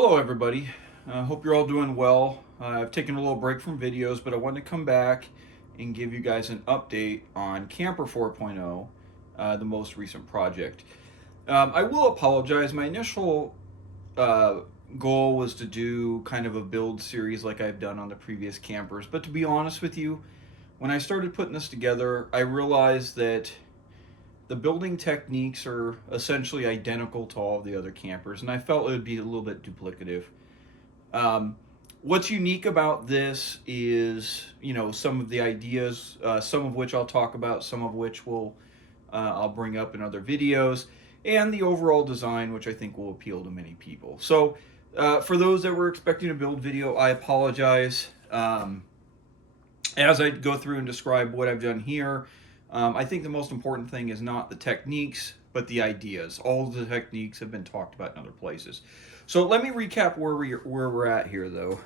Hello everybody, hope you're all doing well. I've taken a little break from videos, but I wanted to come back and give you guys an update on Camper 4.0, the most recent project. I will apologize, my initial uh, goal was to do kind of a build series like I've done on the previous campers, but to be honest with you, when I started putting this together, I realized that the building techniques are essentially identical to all of the other campers, and I felt it would be a little bit duplicative. Um, what's unique about this is, some of the ideas, some of which I'll talk about, some of which I'll bring up in other videos, and the overall design, which I think will appeal to many people. So, for those that were expecting a build video, I apologize. As I go through and describe what I've done here, I think the most important thing is not the techniques, but the ideas. All of the techniques have been talked about in other places. So let me recap where we're at here, though.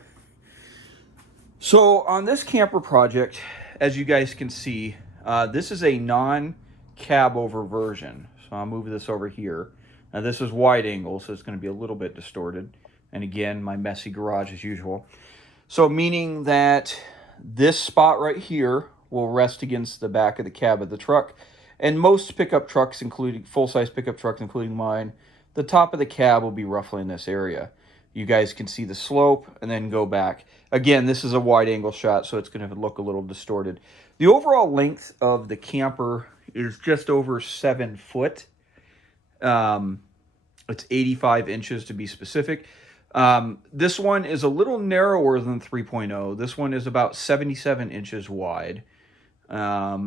So on this camper project, as you guys can see, this is a non-cab over version. So I'll move this over here. Now this is wide angle, so it's going to be a little bit distorted. And again, my messy garage as usual. So meaning that this spot right here will rest against the back of the cab of the truck. And most pickup trucks, including full-size pickup trucks, including mine, the top of the cab will be roughly in this area. You guys can see the slope and then go back. Again, this is a wide angle shot, so it's going to look a little distorted. The overall length of the camper is just over 7 foot. It's 85 inches to be specific. This one is a little narrower than 3.0. This one is about 77 inches wide. As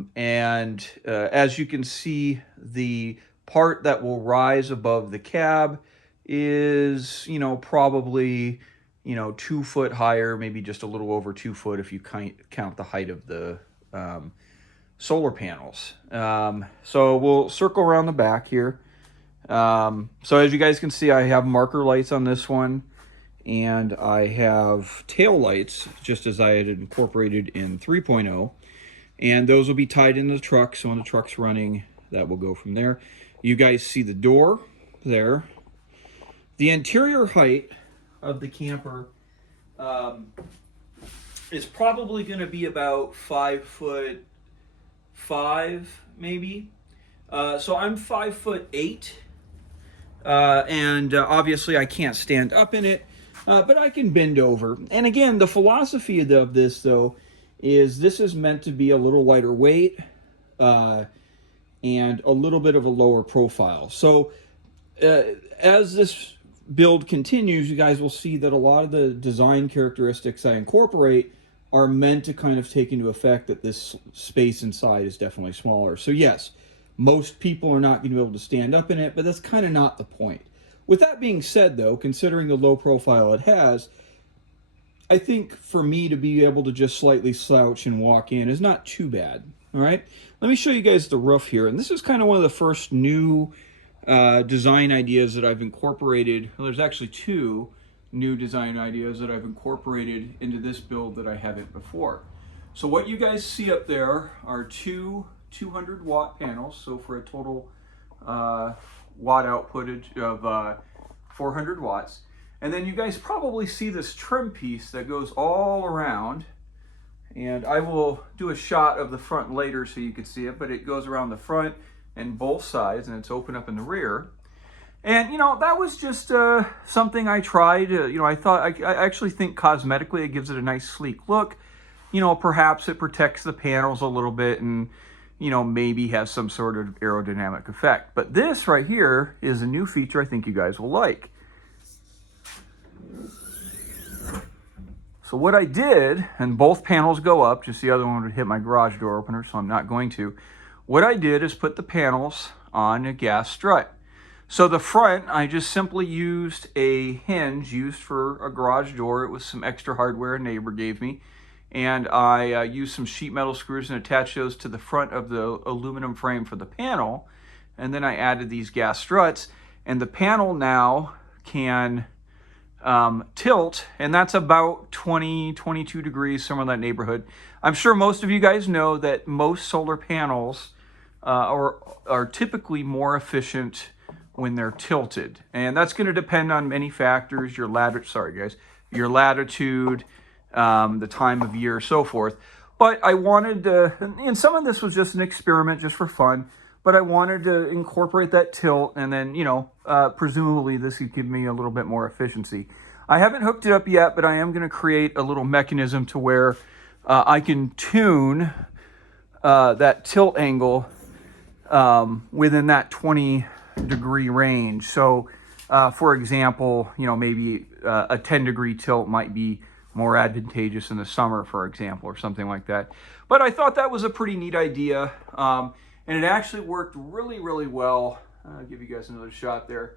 you can see, the part that will rise above the cab is, probably, 2 foot higher, maybe just a little over 2 foot if you count the height of the solar panels. So we'll circle around the back here. So as you guys can see, I have marker lights on this one, and I have tail lights, just as I had incorporated in 3.0. And those will be tied into the truck, so when the truck's running, that will go from there. You guys see the door there. The interior height of the camper is probably going to be about 5'5", maybe. So I'm 5'8", and obviously I can't stand up in it, but I can bend over. And again, the philosophy of this, though, is this is meant to be a little lighter weight and a little bit of a lower profile. So as this build continues, you guys will see that a lot of the design characteristics I incorporate are meant to kind of take into effect that this space inside is definitely smaller. So yes, most people are not going to be able to stand up in it, but that's kind of not the point. With that being said, though, considering the low profile it has, I think for me to be able to just slightly slouch and walk in is not too bad. All right, let me show you guys the roof here. And this is kind of one of the first new design ideas that I've incorporated. Well, there's actually 2 new design ideas that I've incorporated into this build that I haven't before. So what you guys see up there are 2 200-watt panels. So for a total watt output of 400 watts. And then you guys probably see this trim piece that goes all around. And I will do a shot of the front later so you can see it, but it goes around the front and both sides, and it's open up in the rear. And, that was just something I tried. I actually think cosmetically it gives it a nice sleek look. Perhaps it protects the panels a little bit and, maybe has some sort of aerodynamic effect. But this right here is a new feature I think you guys will like. So what I did, and both panels go up, just the other one would hit my garage door opener, so I'm not going to. What I did is put the panels on a gas strut. So the front, I just simply used a hinge used for a garage door. It was some extra hardware a neighbor gave me. And I used some sheet metal screws and attached those to the front of the aluminum frame for the panel. And then I added these gas struts, and the panel now can tilt, and that's about 22 degrees, somewhere in that neighborhood. I'm sure most of you guys know that most solar panels are typically more efficient when they're tilted. And that's going to depend on many factors, your your latitude, the time of year, so forth. But I wanted to, and some of this was just an experiment, just for fun, but I wanted to incorporate that tilt, and then, you know, presumably this would give me a little bit more efficiency. I haven't hooked it up yet, but I am going to create a little mechanism to where I can tune that tilt angle within that 20-degree range. So, for example, you know, maybe a 10-degree tilt might be more advantageous in the summer, for example, or something like that. But I thought that was a pretty neat idea, and it actually worked really, really well. I'll give you guys another shot there.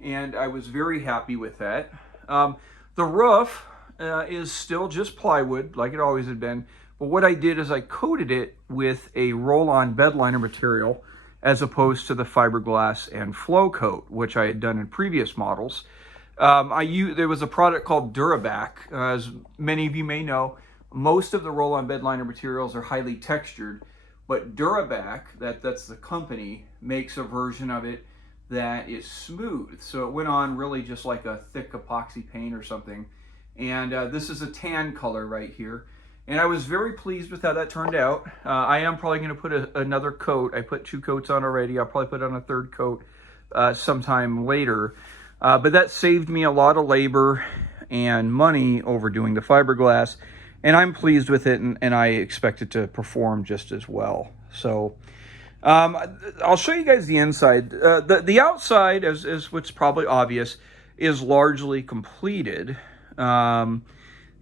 And I was very happy with that. The roof is still just plywood, like it always had been. But what I did is I coated it with a roll-on bed liner material as opposed to the fiberglass and flow coat, which I had done in previous models. There was a product called Durabac. As many of you may know, most of the roll-on bed liner materials are highly textured, but Durabac, that's the company, makes a version of it that is smooth. So it went on really just like a thick epoxy paint or something. And this is a tan color right here. And I was very pleased with how that turned out. I am probably going to put another coat. I put 2 coats on already. I'll probably put on a 3rd coat sometime later. But that saved me a lot of labor and money over doing the fiberglass. And I'm pleased with it, and I expect it to perform just as well. So I'll show you guys the inside. The outside, as what's probably obvious, is largely completed.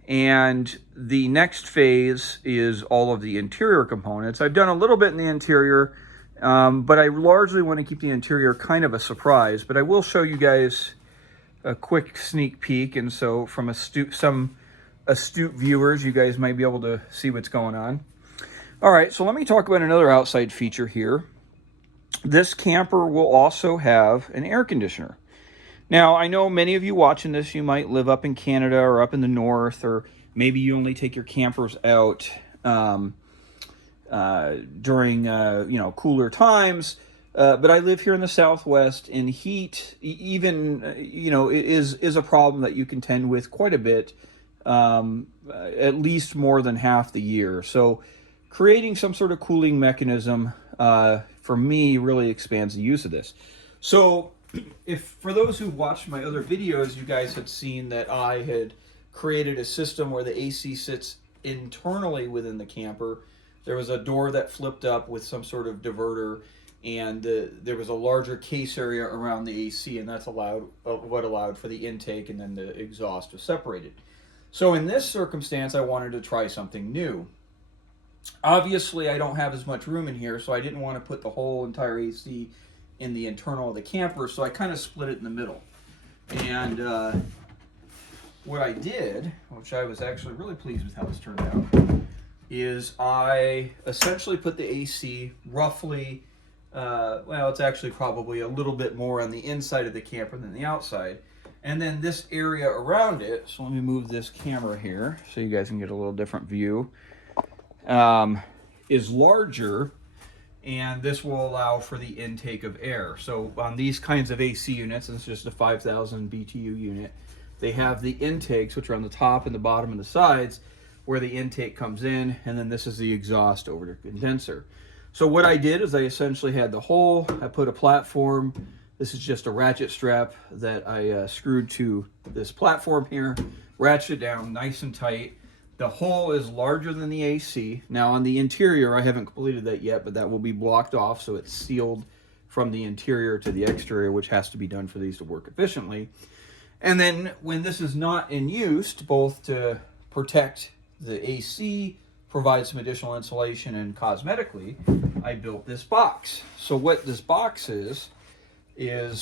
And the next phase is all of the interior components. I've done a little bit in the interior, but I largely want to keep the interior kind of a surprise. But I will show you guys a quick sneak peek, and so from some astute viewers, you guys might be able to see what's going on. All right, so let me talk about another outside feature here. This camper will also have an air conditioner. Now, I know many of you watching this, you might live up in Canada or up in the north, or maybe you only take your campers out during you know, cooler times. But I live here in the Southwest, and heat, even you know, is a problem that you contend with quite a bit, at least more than half the year. So, creating some sort of cooling mechanism for me really expands the use of this. So, if for those who watched my other videos, you guys had seen that I had created a system where the AC sits internally within the camper. There was a door that flipped up with some sort of diverter, and there was a larger case area around the AC, and that's what allowed for the intake, and then the exhaust was separated. So in this circumstance, I wanted to try something new. Obviously, I don't have as much room in here, so I didn't want to put the whole entire AC in the internal of the camper, so I kind of split it in the middle. And what I did, which I was actually really pleased with how this turned out, is I essentially put the AC roughly, well, it's actually probably a little bit more on the inside of the camper than the outside. And then this area around it, so let me move this camera here so you guys can get a little different view, is larger, and this will allow for the intake of air. So on these kinds of AC units, and it's just a 5,000 BTU unit, they have the intakes, which are on the top and the bottom and the sides, where the intake comes in, and then this is the exhaust over the condenser. So what I did is I essentially had the hole, I put a platform. This is just a ratchet strap that I screwed to this platform here, ratchet down nice and tight. The hole is larger than the AC. Now on the interior, I haven't completed that yet, but that will be blocked off so it's sealed from the interior to the exterior, which has to be done for these to work efficiently. And then when this is not in use, both to protect the AC, provide some additional insulation, and cosmetically, I built this box. So what this box is,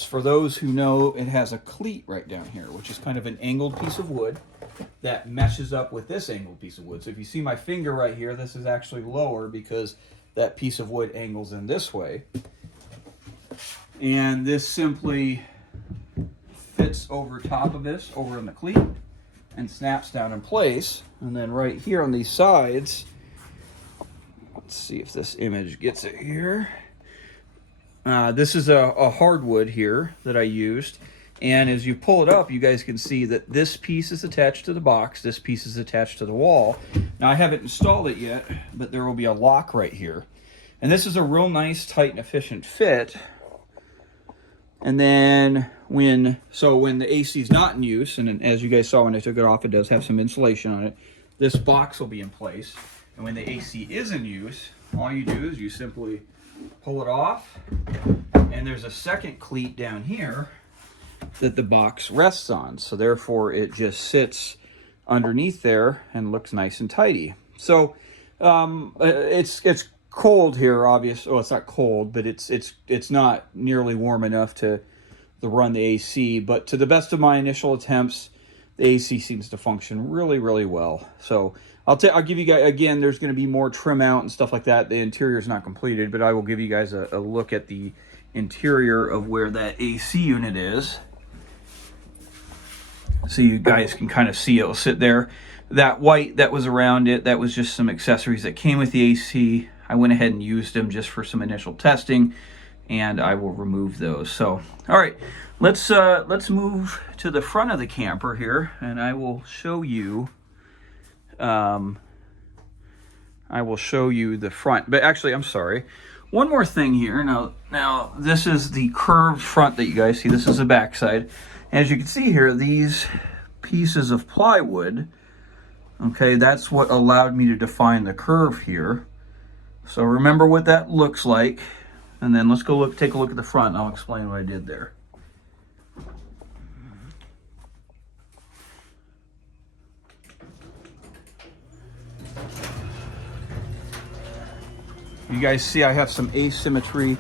for those who know, it has a cleat right down here, which is kind of an angled piece of wood that meshes up with this angled piece of wood. So if you see my finger right here, this is actually lower because that piece of wood angles in this way. And this simply fits over top of this, over in the cleat, and snaps down in place. And then right here on these sides, let's see if this image gets it here. This is a hardwood here that I used. And as you pull it up, you guys can see that this piece is attached to the box. This piece is attached to the wall. Now, I haven't installed it yet, but there will be a lock right here. And this is a real nice, tight, and efficient fit. And then when the AC is not in use, and as you guys saw when I took it off, it does have some insulation on it, this box will be in place. And when the AC is in use, all you do is you simply pull it off, and there's a second cleat down here that the box rests on. So therefore it just sits underneath there and looks nice and tidy. So it's cold here, obviously. Well, it's not cold, but it's not nearly warm enough to run the AC. But to the best of my initial attempts, the AC seems to function really, really well. So I'll give you guys, again, there's going to be more trim out and stuff like that. The interior is not completed, but I will give you guys a look at the interior of where that AC unit is. So you guys can kind of see it will sit there. That white that was around it, that was just some accessories that came with the AC. I went ahead and used them just for some initial testing, and I will remove those. So, all right, let's move to the front of the camper here, and I will show you. I will show you the front. But actually, I'm sorry. One more thing here. Now this is the curved front that you guys see. This is the back side. As you can see here, these pieces of plywood, okay, that's what allowed me to define the curve here. So remember what that looks like, and then let's go take a look at the front, and I'll explain what I did there. You guys see I have some asymmetry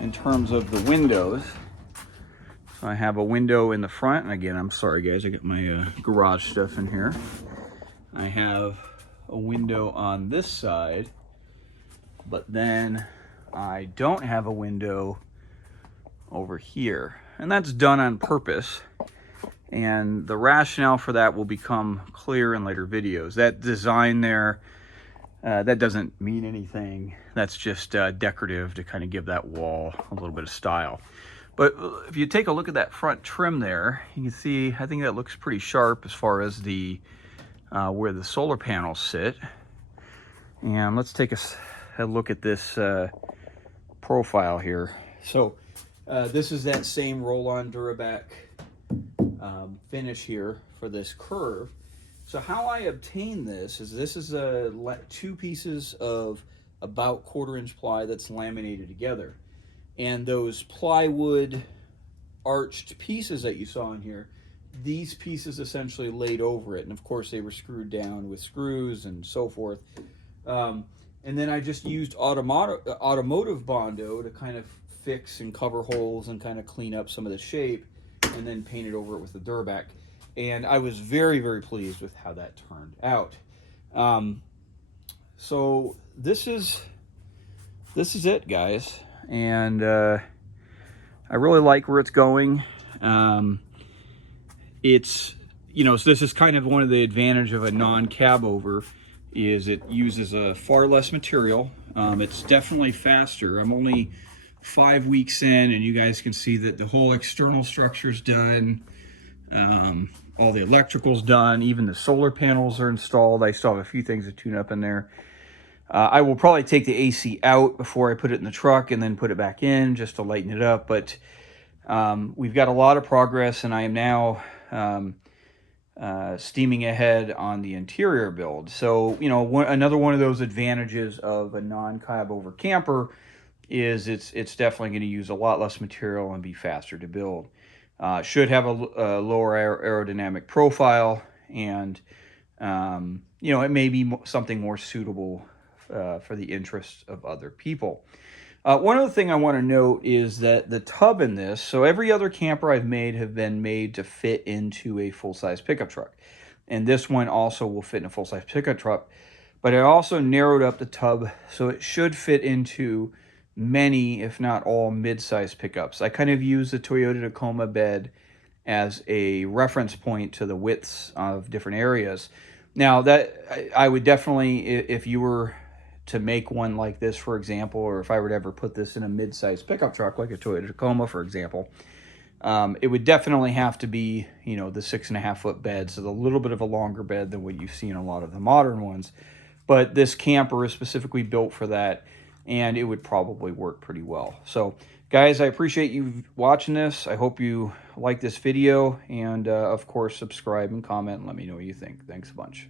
in terms of the windows. So I have a window in the front, and again, I'm sorry guys, I got my garage stuff in here. I have a window on this side, but then I don't have a window over here. And that's done on purpose. And the rationale for that will become clear in later videos. That design there, that doesn't mean anything. That's just decorative to kind of give that wall a little bit of style. But if you take a look at that front trim there, you can see, I think that looks pretty sharp as far as the where the solar panels sit. And let's take a look at this profile here. So this is that same roll-on Duraback finish here for this curve. So how I obtain this is two pieces of about 1/4-inch ply that's laminated together. And those plywood arched pieces that you saw in here, these pieces essentially laid over it. And of course they were screwed down with screws and so forth. And then I just used automotive Bondo to kind of fix and cover holes and kind of clean up some of the shape, and then painted over it with the Duraback. And I was very, very pleased with how that turned out. So this is it, guys. And I really like where it's going. It's, so this is kind of one of the advantage of a non-cab over, is it uses far less material. It's definitely faster. I'm only 5 weeks in, and you guys can see that the whole external structure's done. All the electrical's done. Even the solar panels are installed. I still have a few things to tune up in there. I will probably take the AC out before I put it in the truck and then put it back in just to lighten it up. But we've got a lot of progress, and I am now steaming ahead on the interior build. So, another one of those advantages of a non-cab over camper is it's definitely going to use a lot less material and be faster to build. Should have a lower aerodynamic profile, and it may be something more suitable for the interests of other people. One other thing I want to note is that the tub in this, so every other camper I've made have been made to fit into a full-size pickup truck. And this one also will fit in a full-size pickup truck. But I also narrowed up the tub so it should fit into many, if not all, mid-size pickups. I kind of use the Toyota Tacoma bed as a reference point to the widths of different areas. Now, that I would definitely, if you were to make one like this, for example, or if I were to ever put this in a mid-sized pickup truck like a Toyota Tacoma, for example, it would definitely have to be, you know, the 6.5-foot bed, so a little bit of a longer bed than what you see in a lot of the modern ones. But this camper is specifically built for that, and it would probably work pretty well. So, guys, I appreciate you watching this. I hope you like this video, and of course, subscribe and comment and let me know what you think. Thanks a bunch.